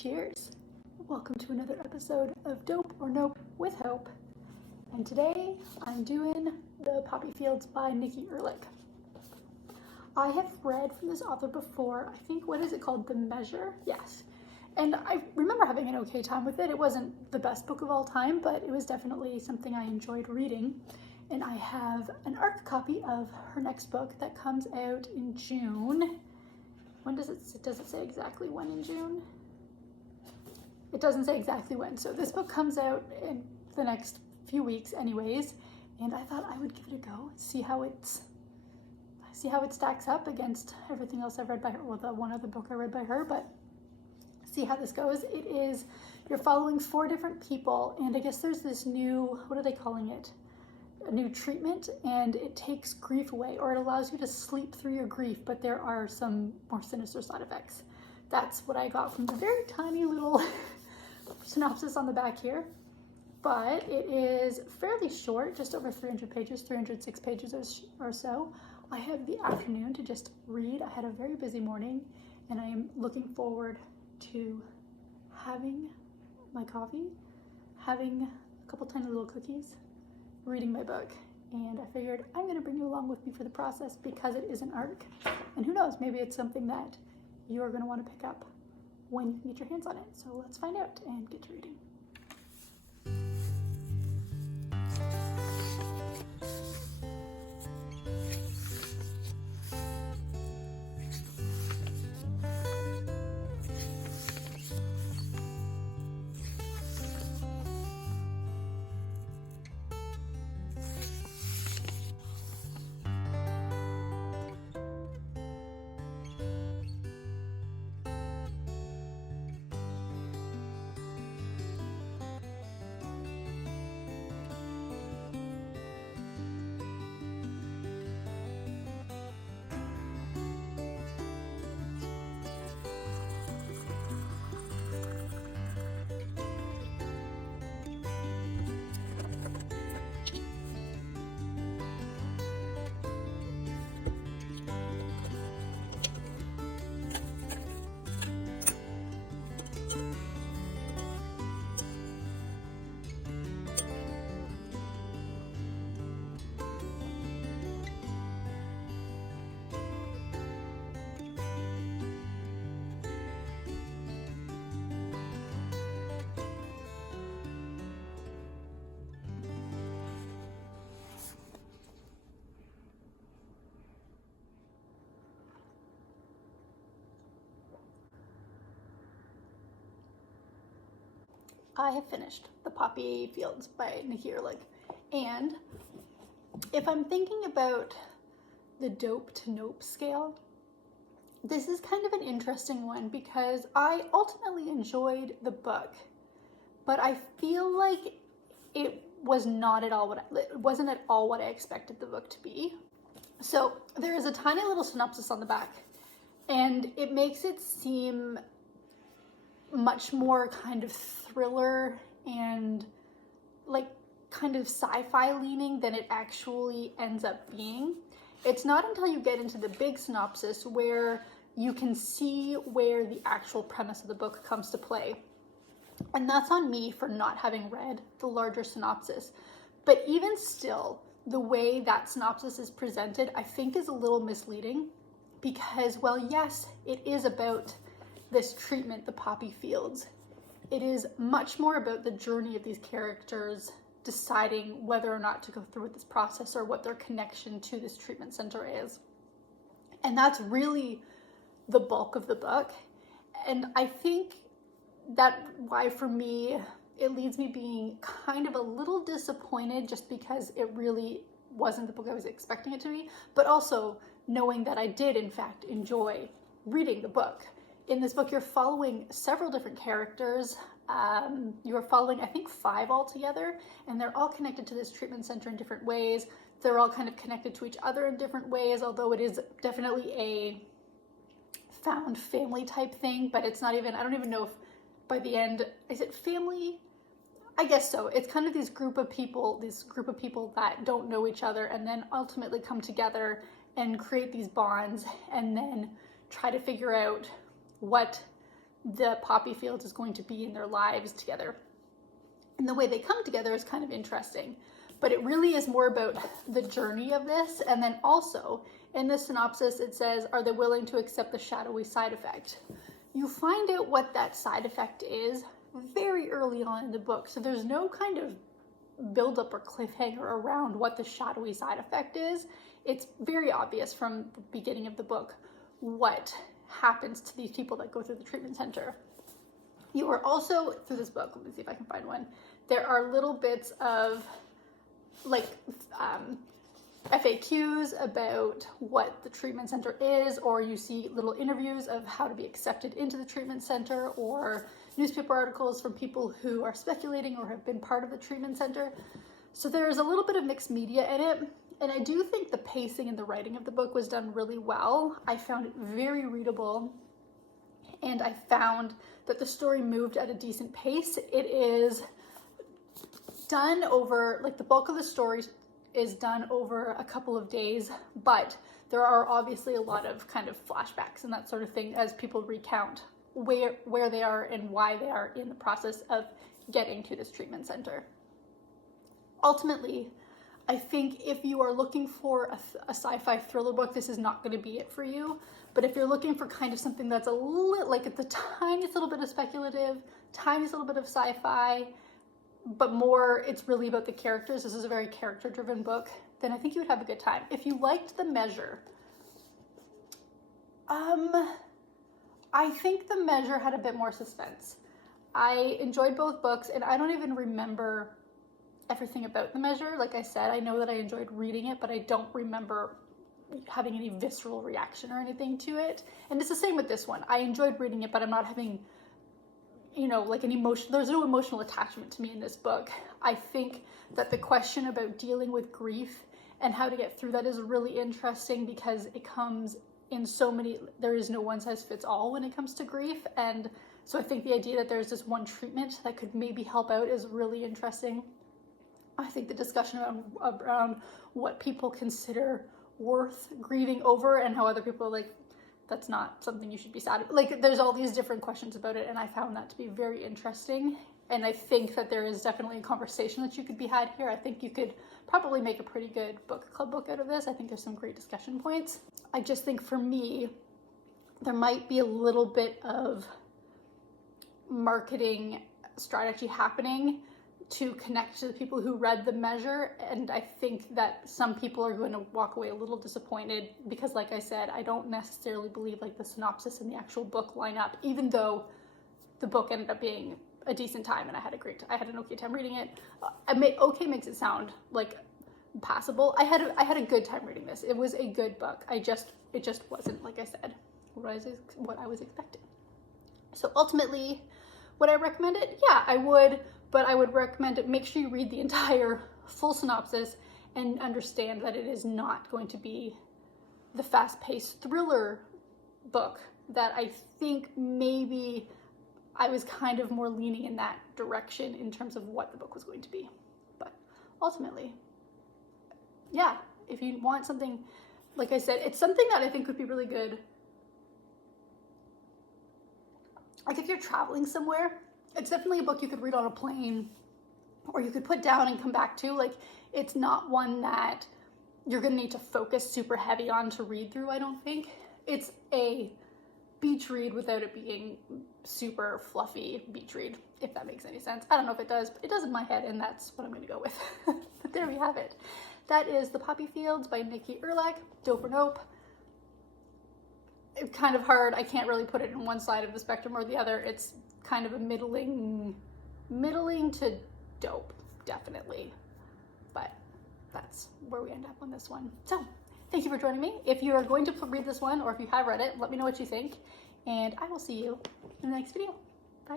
Cheers! Welcome to another episode of Dope or Nope with Hope. And today I'm doing The Poppy Fields by Nikki Erlick. I have read from this author before. I think, what is it called? The Measure? Yes. And I remember having an okay time with it. It wasn't the best book of all time, but it was definitely something I enjoyed reading. And I have an ARC copy of her next book that comes out in June. When does it say exactly when in June? It doesn't say exactly when. So this book comes out in the next few weeks anyways, and I thought I would give it a go, see how it stacks up against everything else I've read by her, well, the one other book I read by her, but see how this goes. You're following 4 different people, and I guess there's this new, what are they calling it? A new treatment, and it takes grief away, or it allows you to sleep through your grief, but there are some more sinister side effects. That's what I got from the very tiny little synopsis on the back here, but it is fairly short, just over 300 pages, 306 pages or so. I have the afternoon to just read. I had a very busy morning, and I am looking forward to having my coffee, having a couple tiny little cookies, reading my book, and I figured I'm going to bring you along with me for the process because it is an ARC, and who knows, maybe it's something that you're going to want to pick up when you can get your hands on it. So let's find out and get to reading. I have finished The Poppy Fields by Nikki Erlick, and if I'm thinking about the dope to nope scale, this is kind of an interesting one because I ultimately enjoyed the book, but I feel like it wasn't at all what I expected the book to be. So there is a tiny little synopsis on the back, and it makes it seem much more kind of thriller and like kind of sci-fi leaning than it actually ends up being. It's not until you get into the big synopsis where you can see where the actual premise of the book comes to play. And that's on me for not having read the larger synopsis. But even still, the way that synopsis is presented, I think is a little misleading because, well, yes, it is about this treatment, the Poppy Fields. It is much more about the journey of these characters deciding whether or not to go through with this process or what their connection to this treatment center is. And that's really the bulk of the book. And I think that why for me, it leads me being kind of a little disappointed just because it really wasn't the book I was expecting it to be, but also knowing that I did in fact enjoy reading the book. In this book, you're following several different characters. You're following, I think, 5 altogether, and they're all connected to this treatment center in different ways. They're all kind of connected to each other in different ways, although it is definitely a found family type thing, but it's not even, I don't even know if by the end, is it family? I guess so. It's kind of this group of people that don't know each other and then ultimately come together and create these bonds and then try to figure out what the poppy fields is going to be in their lives together. And the way they come together is kind of interesting. But it really is more about the journey of this. And then also, in the synopsis, it says, are they willing to accept the shadowy side effect? You find out what that side effect is very early on in the book. So there's no kind of build-up or cliffhanger around what the shadowy side effect is. It's very obvious from the beginning of the book what happens to these people that go through the treatment center. You are also, through this book, let me see if I can find one, there are little bits of like FAQs about what the treatment center is, or you see little interviews of how to be accepted into the treatment center, or newspaper articles from people who are speculating or have been part of the treatment center. So there's a little bit of mixed media in it, and I do think the pacing and the writing of the book was done really well. I found it very readable, and I found that the story moved at a decent pace. It is done over, like the bulk of the story is done over a couple of days, but there are obviously a lot of kind of flashbacks and that sort of thing as people recount where they are and why they are in the process of getting to this treatment center. Ultimately, I think if you are looking for a sci-fi thriller book, this is not going to be it for you. But if you're looking for kind of something that's a little, like the tiniest little bit of speculative, tiniest little bit of sci-fi, but more, it's really about the characters. This is a very character-driven book. Then I think you would have a good time. If you liked The Measure, I think The Measure had a bit more suspense. I enjoyed both books, and I don't even remember everything about The Measure. Like I said, I know that I enjoyed reading it, but I don't remember having any visceral reaction or anything to it. And it's the same with this one. I enjoyed reading it, but I'm not having, like an emotion. There's no emotional attachment to me in this book. I think that the question about dealing with grief and how to get through that is really interesting, because it comes in so many, there is no one size fits all when it comes to grief. And so I think the idea that there's this one treatment that could maybe help out is really interesting. I think the discussion around what people consider worth grieving over and how other people are like, that's not something you should be sad about. Like, there's all these different questions about it, and I found that to be very interesting. And I think that there is definitely a conversation that you could be had here. I think you could probably make a pretty good book club book out of this. I think there's some great discussion points. I just think for me, there might be a little bit of marketing strategy happening to connect to the people who read The Measure, and I think that some people are going to walk away a little disappointed because, like I said, I don't necessarily believe like the synopsis and the actual book line up, even though the book ended up being a decent time and I had an okay time reading it. Okay makes it sound like passable. I had a good time reading this. It was a good book. It just wasn't, like I said, what I was expecting. So ultimately, would I recommend it? Yeah, I would. But I would recommend it. Make sure you read the entire full synopsis and understand that it is not going to be the fast-paced thriller book that I think maybe I was kind of more leaning in that direction in terms of what the book was going to be. But ultimately, yeah, if you want something, like I said, it's something that I think would be really good. Like if you're traveling somewhere, it's definitely a book you could read on a plane, or you could put down and come back to. Like, it's not one that you're going to need to focus super heavy on to read through, I don't think. It's a beach read without it being super fluffy beach read, if that makes any sense. I don't know if it does, but it does in my head, and that's what I'm going to go with. But there we have it. That is The Poppy Fields by Nikki Erlick. Dope or nope? It's kind of hard. I can't really put it in one side of the spectrum or the other. It's kind of a middling to dope, definitely. But that's where we end up on this one. So thank you for joining me. If you are going to read this one, or if you have read it, let me know what you think, and I will see you in the next video. Bye.